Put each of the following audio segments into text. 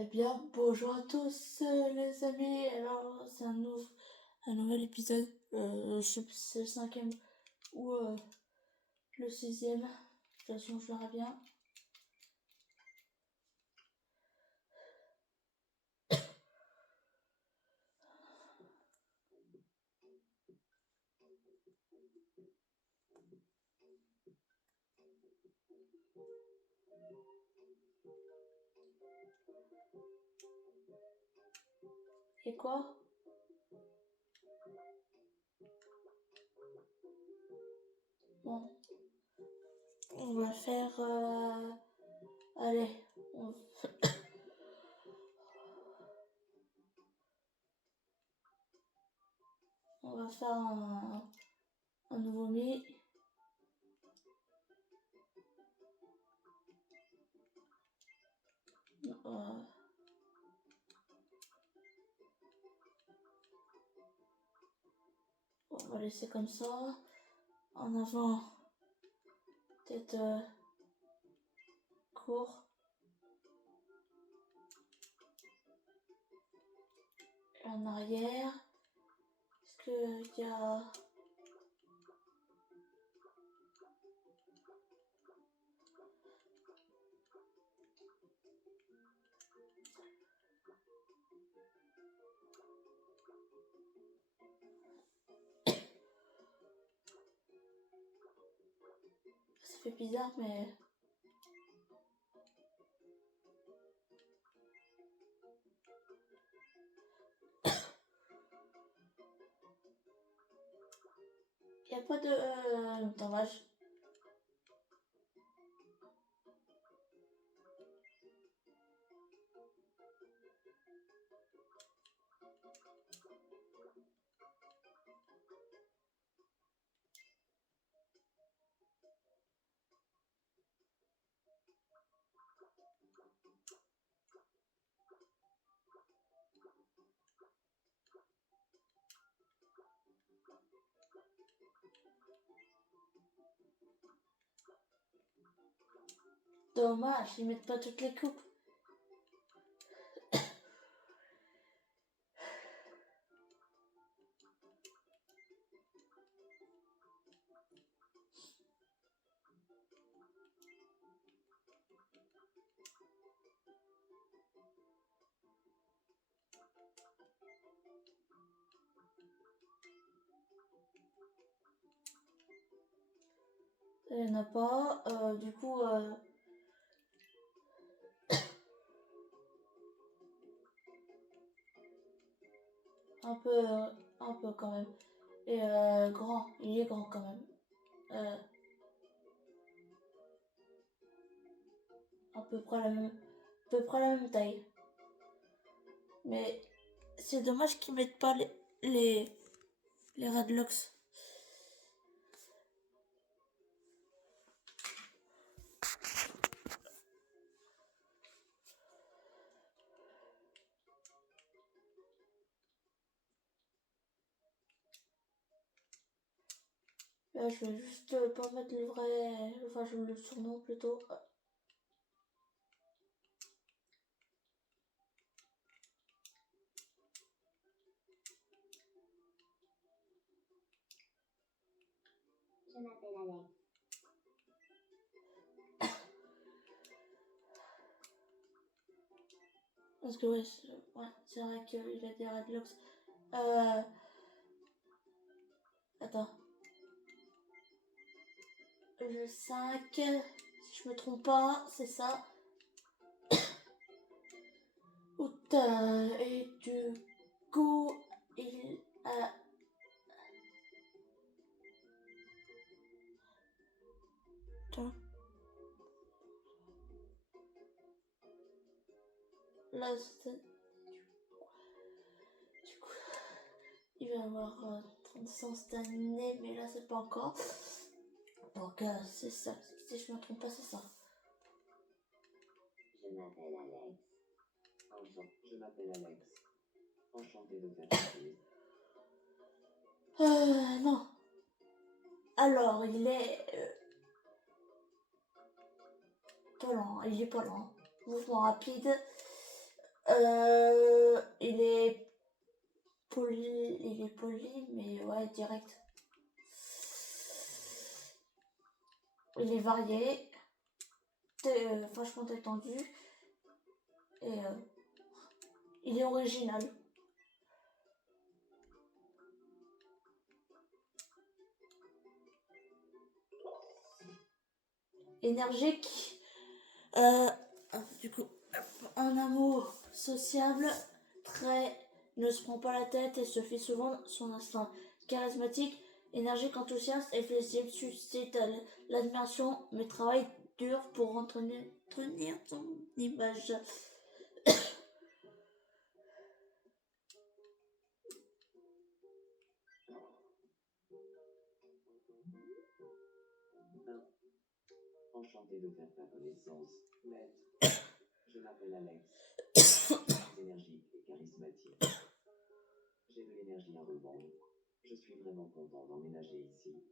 Eh bien, bonjour à tous les amis. Alors, c'est un nouvel épisode. Je sais plus si c'est le 5e ou le 6e. De toute façon, je verrai bien. Et quoi? Bon, on va faire... allez, on va faire un nouveau mi. On va laisser comme ça. En avant, tête court. Et en arrière, est-ce qu'il y a... Ça fait bizarre, mais... Il n'y a pas de... dommage. Dommage, ils mettent pas toutes les coupes. Il n'y en a pas. Du coup, un peu quand même. Et grand, il est grand quand même. À peu près la même taille. Mais c'est dommage qu'ils mettent pas les Redlocks. Là, je vais juste pas mettre le vrai... Enfin, je le surnom plutôt. Je m'appelle Alex. Parce que ouais, c'est vrai qu'il a des Redlocks. Attends. Le 5, si je me trompe pas, c'est ça. Et du coup, il a... Attends. Là, c'est... Du coup, il va avoir 35 cette année, mais là, c'est pas encore. Donc, c'est ça. Si je me trompe pas, c'est ça. Je m'appelle Alex. Enchanté. Je m'appelle Alex. Enchanté de faire partie. Non. Alors, il est... pas lent. Il est pas lent. Mouvement rapide. Il est poli, mais ouais, direct. Il est varié, vachement détendu, et il est original. Énergique, du coup, un amour sociable, très ne se prend pas la tête et se fait souvent son instinct. Charismatique, énergique, enthousiaste et flexible, suscite l'admiration, mais travaille dur pour entretenir son image. Enchanté de faire ta connaissance, maître. Je m'appelle Alex. Je suis énergique et charismatique. J'ai de l'énergie à revendre. Je suis vraiment content d'emménager ici.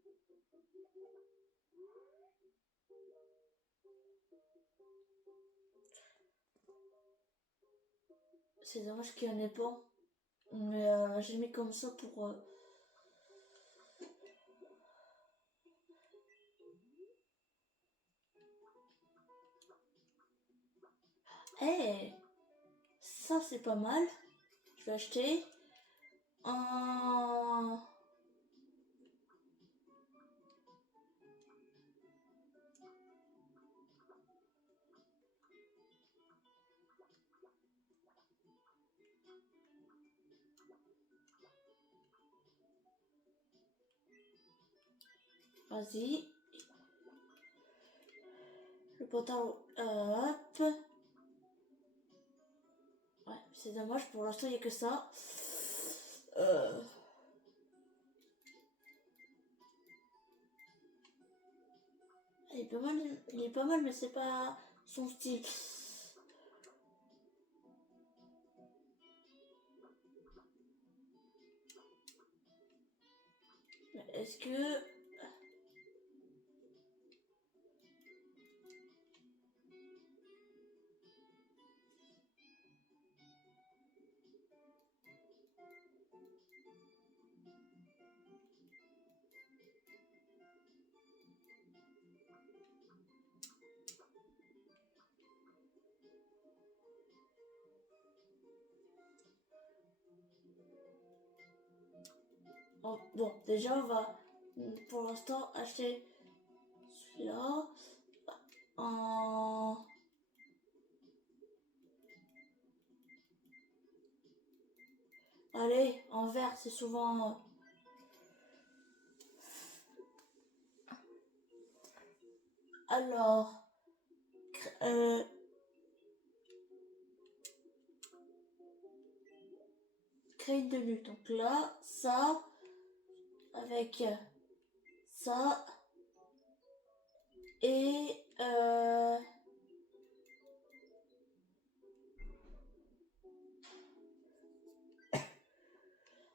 C'est dommage qu'il n'y en ait pas. Mais j'ai mis comme ça pour... Hey, ça c'est pas mal. Je vais acheter un... Vas-y. Le pantalon, hop. Ouais, c'est dommage, pour l'instant il n'y a que ça. Il est pas mal, mais c'est pas son style. Est-ce que... Oh, bon, déjà on va pour l'instant acheter celui-là en... Allez, en vert, c'est souvent... Alors... Créer une tenue. Donc là, ça... Avec ça... Et...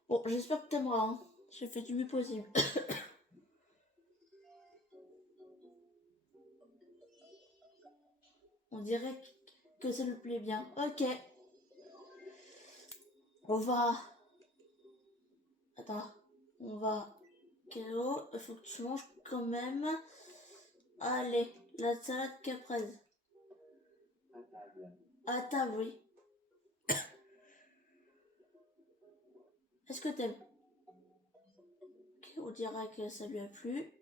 Bon, j'espère que t'aimeras, hein. J'ai fait du mieux possible. On dirait que ça lui plaît bien. Ok. On va... Attends. On va... Kélo, il faut que tu manges quand même. Allez, la salade caprese. À table. À table, oui. Est-ce que t'aimes? Ok, on dirait que ça lui a plu.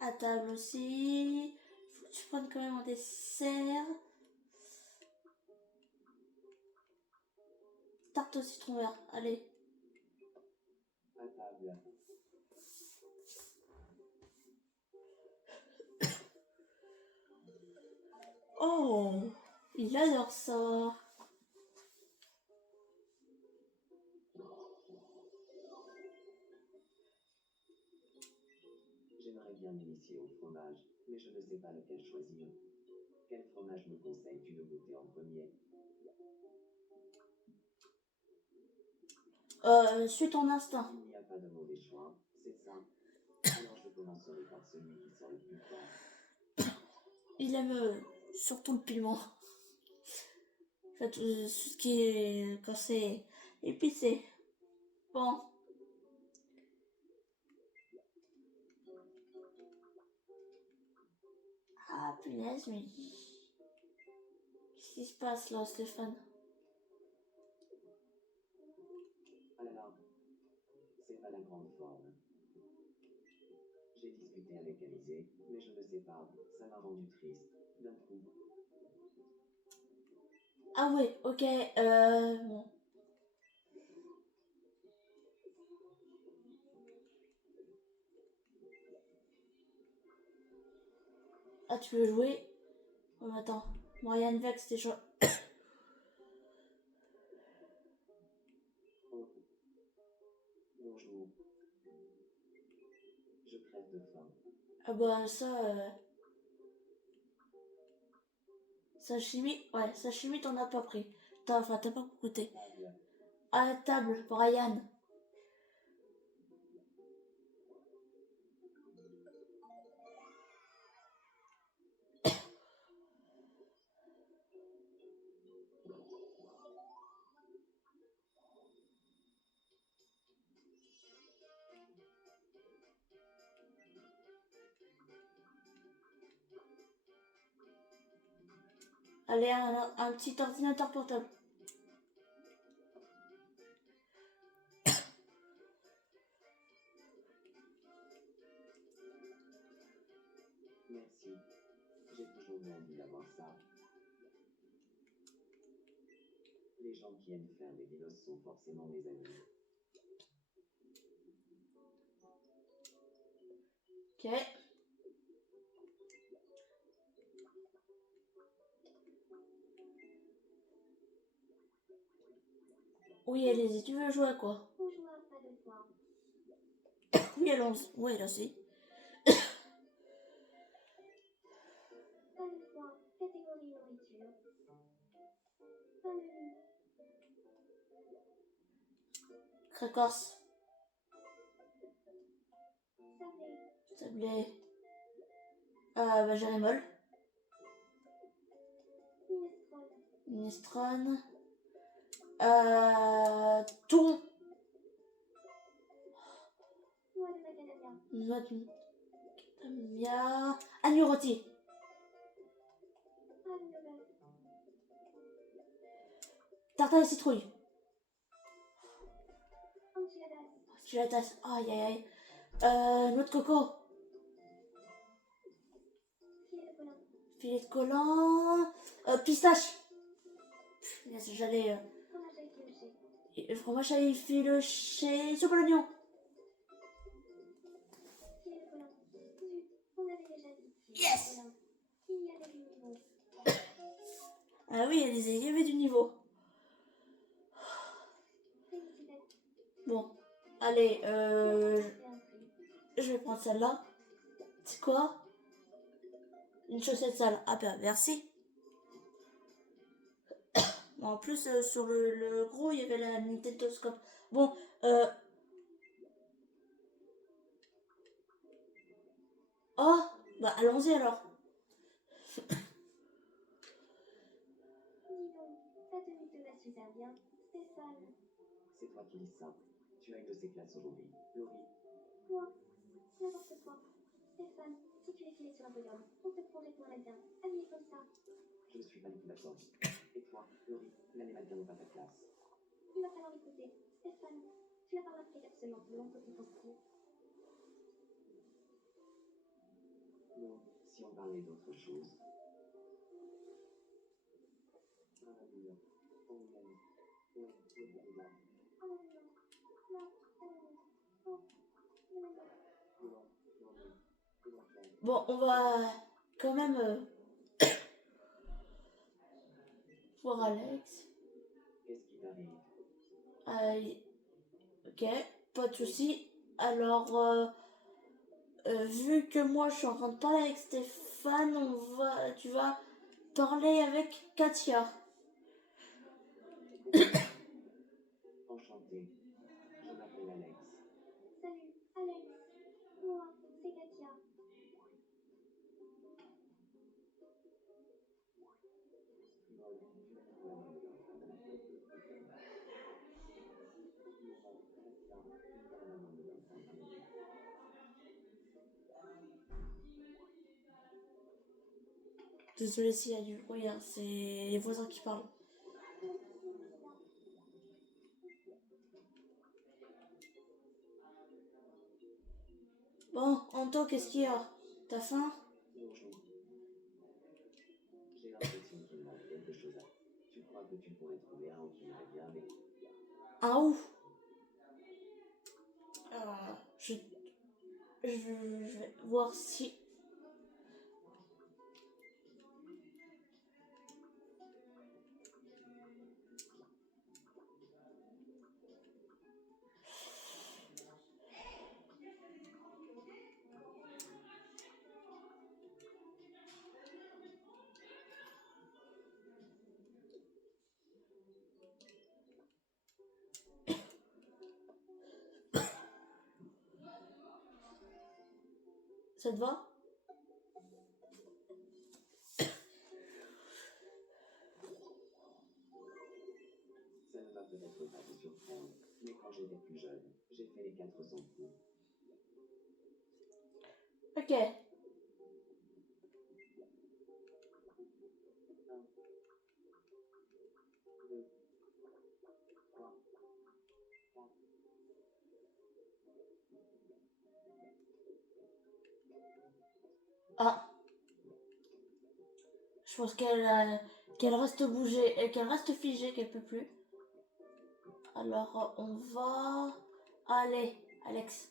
À table aussi. Faut que tu prennes quand même un dessert. Tarte au citron vert. Allez. À table. Oh, il adore ça. J'aimerais bien m'initier au fromage, mais je ne sais pas lequel choisir. Quel fromage me conseilles-tu de goûter en premier? Suis ton instinct. Il n'y a pas de mauvais choix, c'est ça. Alors je commencerai par celui qui sent le plus fort. Il aime surtout le piment. En fait, tout ce qui est quand c'est épicé. Bon. Ah punaise, mais qu'est-ce qui se passe là, Stéphane? Ah là là, c'est pas la grande forme. J'ai discuté avec Alizé, mais je ne sais pas, ça m'a rendu triste, d'un coup. Ah ouais, ok, bon. Ah, tu veux jouer? Oh, attends, Marianne Vex déjà. Oh, bonjour. Je crève de faim. Ah bah ça, sashimi, ouais, sashimi t'en as pas pris. Enfin, t'as pas goûté. Table. À la table, Brian. Allez, un petit ordinateur portable. Merci. J'ai toujours eu envie d'avoir ça. Les gens qui aiment faire des dinos sont forcément mes amis. Ok. Oui, allez-y, tu veux jouer à quoi? Bonjour, pas de fois. Oui, allons-y. Oui, allons-y. Pas de fois. Catégorie nourriture. Pas de lit. Crackers. Sablé. Sablé. Bah, Jérémol. Minestrone. Minestrone. Thon. Noix de macadamia. Noix de macadamia. Agneau rôti. Ragoût de bœuf. Tartare de citrouille. Enchiladas. Enchiladas. Aïe, aïe, aïe. Noix de coco. Filet de colin. Filet de colin. Pistache. Punaise, j'allais... Fromage à effiloché. fromage à effiloché. Soupe à l'oignon. Filet de colin. Zut, on avait déjà dit. Filet Yes. de colin. Il y avait du niveau. Ah oui, il y avait du niveau. Félicitations. Bon. Allez, C'est un prix. je vais prendre celle-là. C'est quoi? Une chaussette sale. Ah ben, merci. Bon, en plus, sur le gros, il y avait la Nintendo Scope. Bon, oh, bah allons-y alors. Dis donc, ta tenue te va super bien. Stéphane. C'est toi qui dis ça. Tu as une de ces classes aujourd'hui. Laurie, Quoi? N'importe quoi. Stéphane, si tu es filé sur un podium, on te prendrait pour un mannequin. Habillé comme ça. je ne suis pas du tout d'accord. Et toi, Laurie, l'année mannequin n'est pas ta classe. Il va falloir écouter. Stéphane, tu n'as pas remarqué qu'absolument tout le monde s'occupe aussi. Non, si on parlait d'autre chose. Ah, oui, on aime. Ouais, c'est bizarre. En avenant. Là, en avenant. Oh, ne m'aime pas. Non, non, non. C'est bon, ça. Bon, on va quand même voir Alex. Qu'est-ce qui t'arrive? Ok, pas de souci. Alors, vu que moi je suis en train de parler avec Stéphane, tu vas parler avec Katia. Enchanté. Je m'appelle Alex. Salut, Alex. Moi, c'est Katia. Désolé s'il y a du bruit, hein, c'est les voisins qui parlent. Bon, Anto, qu'est-ce qu'il y a? T'as faim? Bonjour. J'ai l'impression qu'il manque quelque chose à... Tu crois que tu pourrais trouver un qui irait bien avec... Un où? Euh, je, je vais voir si... Ça te va? Ça ne va peut-être pas te surprendre, mais quand j'étais plus jeune, j'ai fait les 400 coups. Ok. Ah, je pense qu'elle reste bougée, qu'elle reste figée, qu'elle peut plus. Alors, on va... Allez, Alex.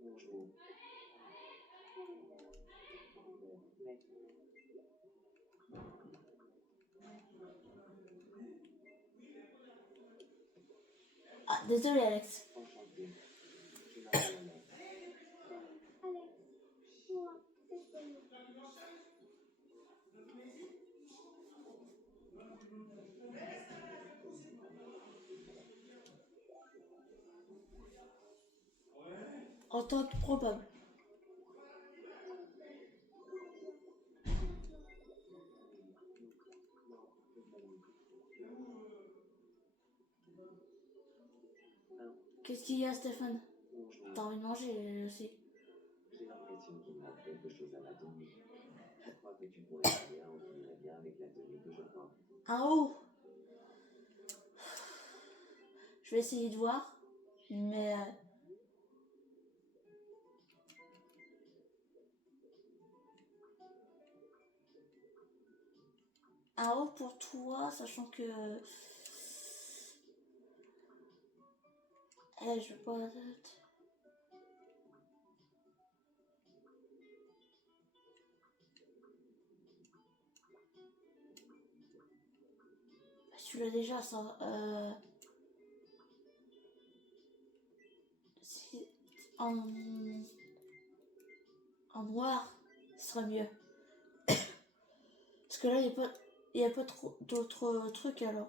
Bonjour. Mais Ah, désolé, Alex. enchanté. Je m'appelle Alex. Alex, moi, c'est Sony. En tant que probable. Qu'est-ce qu'il y a, Stéphane? Bonjour. T'as envie de manger aussi? J'ai l'impression qu'il manque quelque chose à ma tenue. Je crois que tu pourrais trouver un qui irait bien avec la tenue que je porte. Un haut. Je vais essayer de voir. Mais... un haut pour toi, sachant que... je veux pas... Tu l'as déjà, ça. Si... En... en noir, ce serait mieux. Parce que là, il y a pas trop d'autres trucs, alors...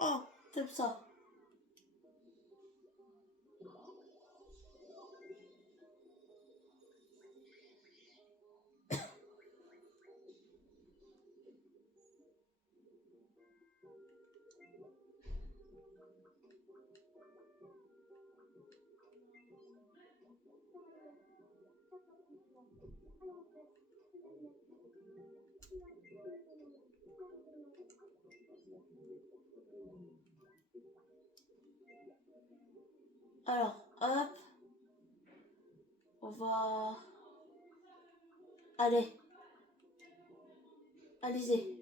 Oh, t'aimes ça? Alors, hop. On va... Allez. Alizé.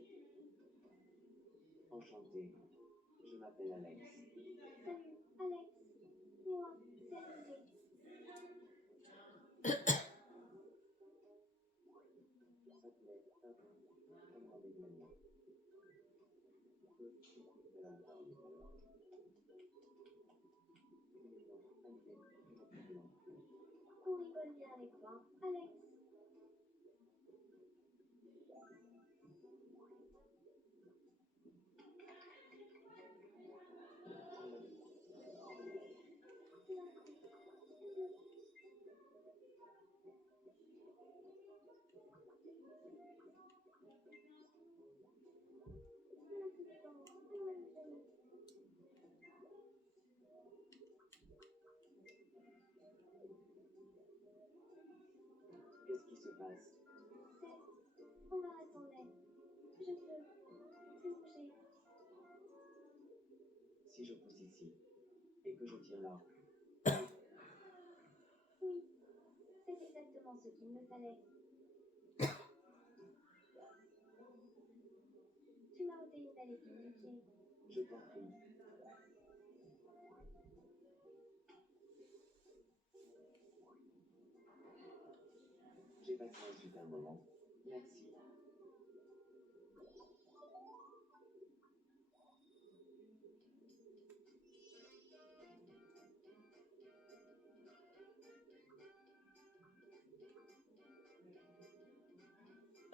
Enchanté. Je m'appelle Alex. Salut, Alex. Moi, c'est Alizé. On rigole bien avec toi, Alex. passe? C'est... On va retourner. Je peux plus bouger. Si je pousse ici et que je tire là, Oui, c'est exactement ce qu'il me fallait. Tu m'as ôté une belle épine du pied. je t'en prie. J'ai passé un super moment. Merci.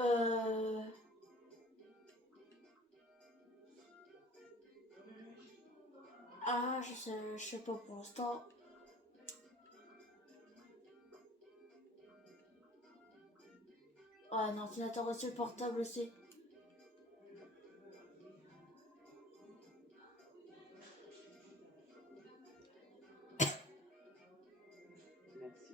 Euh... Ah, je sais pas pour l'instant. Ouais, un ordinateur aussi portable aussi. Merci.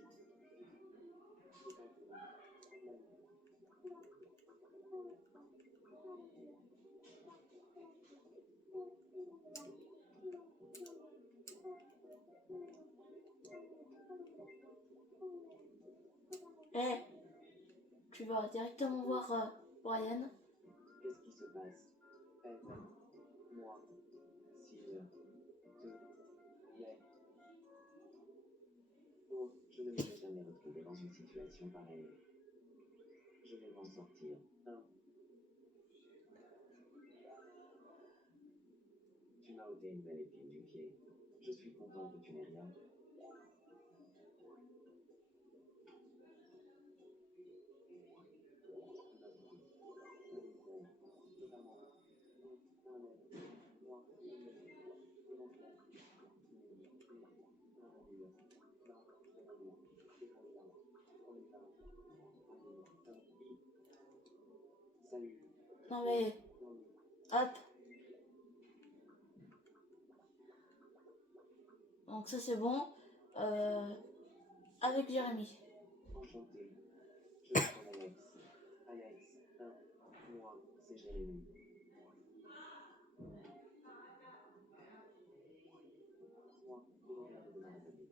Eh, tu vas directement voir Brian. Qu'est-ce qui se passe? Elle, moi, s'il te plaît. Oh, je ne m'étais jamais retrouvé dans une situation pareille. Je vais m'en sortir. Hein? Tu m'as ôté une belle épine du pied. Je suis content que tu n'aies rien. Salut. Non mais, hop. Donc ça c'est bon. Avec Jérémy. Enchanté. Je m'appelle Alex. Alex, moi, c'est Jérémy. Moi, comment la de ma famille.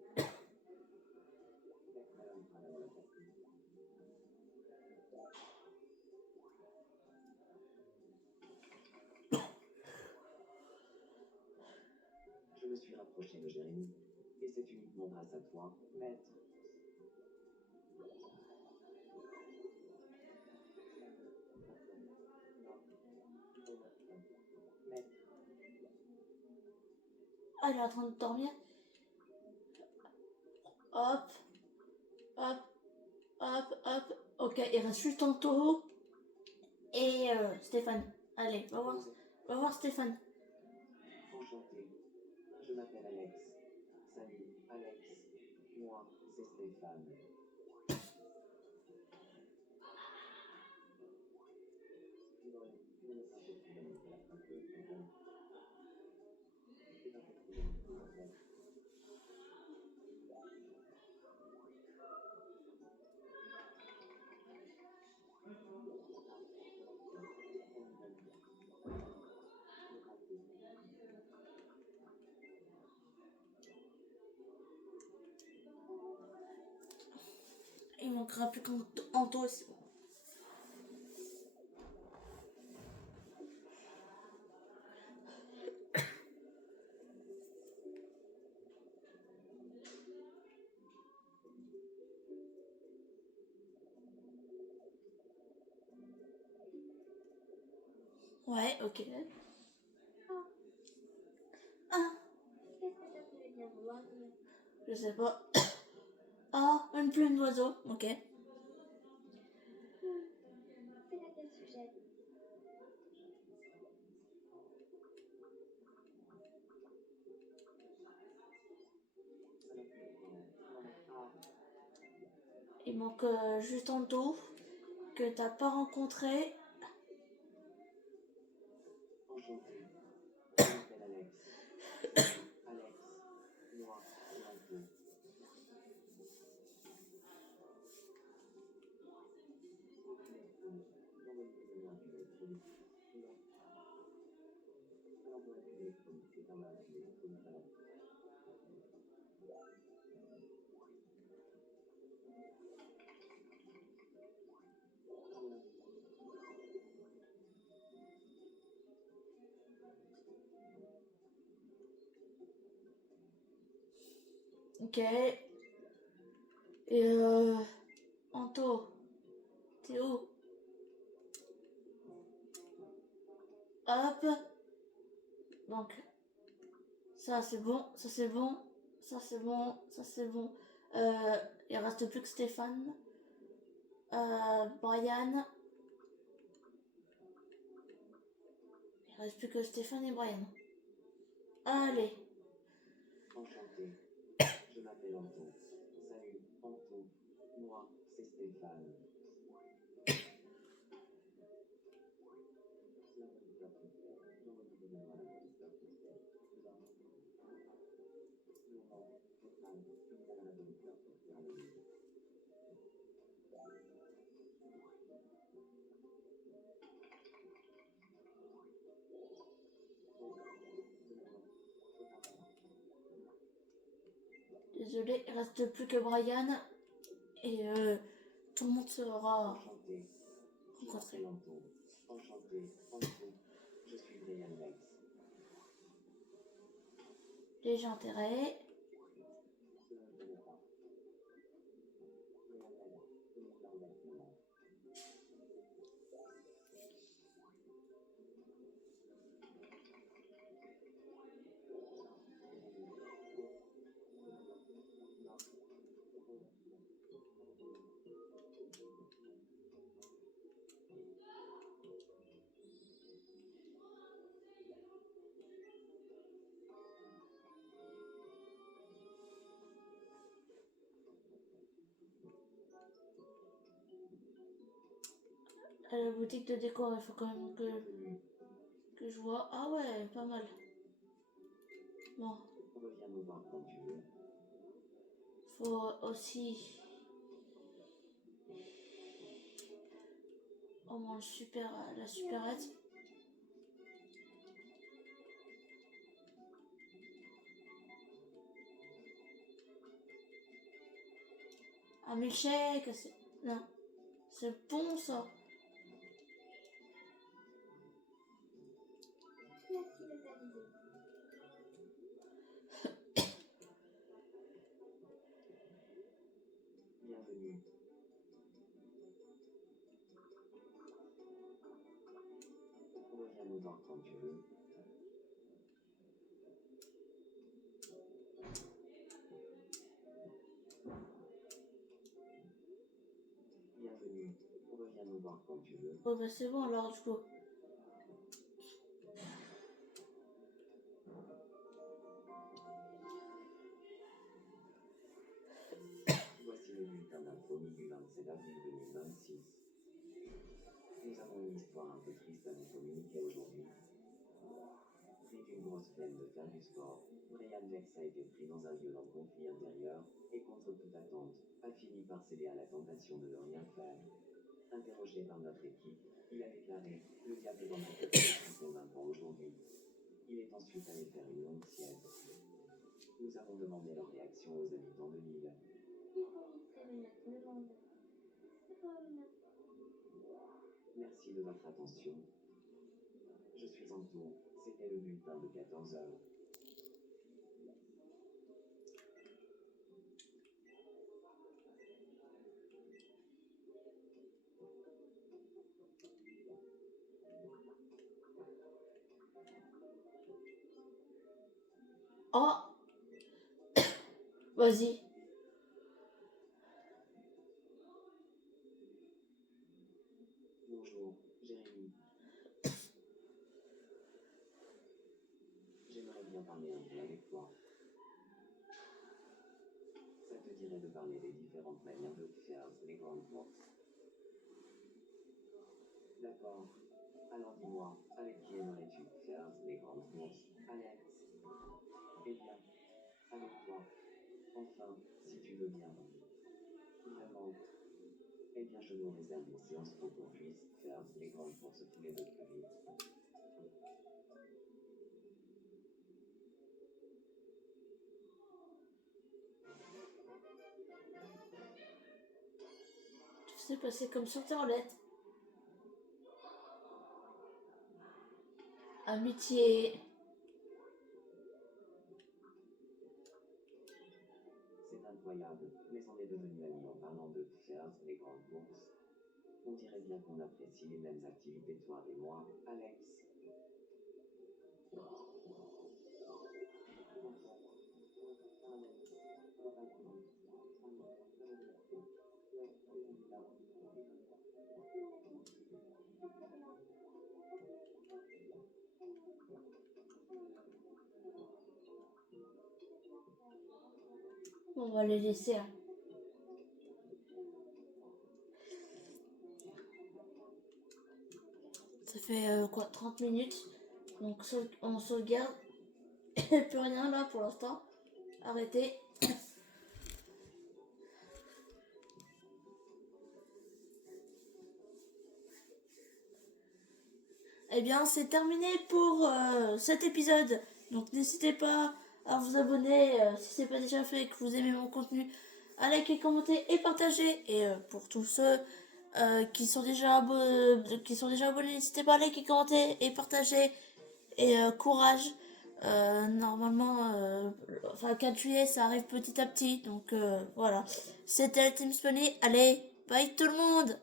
Je me suis rapproché de Jérémy. Et c'est uniquement grâce à toi, maître. Maître, Ah, il est en train de dormir. Hop, hop, hop, hop. Ok, il reste juste Anto et Stéphane. Allez, va voir Stéphane. enchanté. Je m'appelle Alex. Salut, Alex. Moi, c'est Stéphane. Il manquera plus qu'Anto aussi. Ouais, ok. Ah, Qu'est-ce que ça pouvait bien vouloir dire? je sais pas. Ah, une plume d'oiseau. Ok. C'est à quel sujet? Il manque juste Anto que t'as pas rencontré. Enchanté. Je m'appelle Alex. Alex. Moi, c'est Anto. Ok. Et Anto, t'es où? Hop. Donc, ça c'est bon, ça c'est bon, ça c'est bon, ça c'est bon. Il reste plus que Stéphane. Brian. Il reste plus que Stéphane et Brian. Allez. Enchanté. Je m'appelle Anto. Salut, Anto. Moi, c'est Stéphane. Désolé, il reste plus que Brian. Et tout le monde sera Enchanté. Je rencontré. m'appelle Anto. Enchanté, Anto. Je suis Brian Lex. Léger intérêt. À la boutique de décor, il faut quand même que je vois. Ah ouais, pas mal. Bon, Reviens me voir quand tu veux. faut aussi au moins la supérette. Un milkshake, c'est... Non, c'est bon ça. Merci de t'aviser. Bienvenue. Reviens me voir quand tu veux. Bienvenue. Reviens me voir quand tu veux. Bon bah c'est bon alors du coup. Voici le bulletin d'infonie du 27 avril 2026. Nous avons une histoire un peu triste à vous communiquer aujourd'hui. Pris d'une grosse peine de faire du sport, Brian Lex a été pris dans un violent conflit intérieur et contre toute attente, a fini par céder à la tentation de ne rien faire. Interrogé par notre équipe, il a déclaré « Le diable est dans ma tête depuis 20 ans aujourd'hui ». Il est ensuite allé faire une longue sieste. Nous avons demandé leur réaction aux habitants de l'île. Hypolyte demande. Merci de votre attention. Je suis Anto, c'était le bulletin de 14 heures. Oh, vas-y. Bonjour, Jérémy. J'aimerais bien parler un peu avec toi. Ça te dirait de parler des différentes manières de faire les grandes courses. D'accord. Alors dis-moi, avec qui aimerais-tu faire les grandes courses, Alex? Eh bien, avec toi. Enfin, si tu veux bien. Vraiment. Eh bien, je nous réserve une séance pour qu'on puisse faire les grandes courses tous les deux plus vite. Tout s'est passé comme sur Internet. Amitié. C'est incroyable, mais on est devenus amis en parlant de faire les grandes courses. On dirait bien qu'on apprécie les mêmes activités, toi et moi, Alex. On va les laisser. Hein. Ça fait quoi, 30 minutes. Donc on sauvegarde. Plus rien là pour l'instant. Arrêtez. Eh bien, c'est terminé pour cet épisode. Donc, n'hésitez pas à vous abonner si ce n'est pas déjà fait et que vous aimez mon contenu. À liker, commenter et partager. Et pour tous ceux qui sont déjà abonnés, n'hésitez pas à liker, commenter et partager. Et courage. Normalement, 4 juillet, ça arrive petit à petit. Donc, voilà. C'était Team Spony. Allez, bye tout le monde!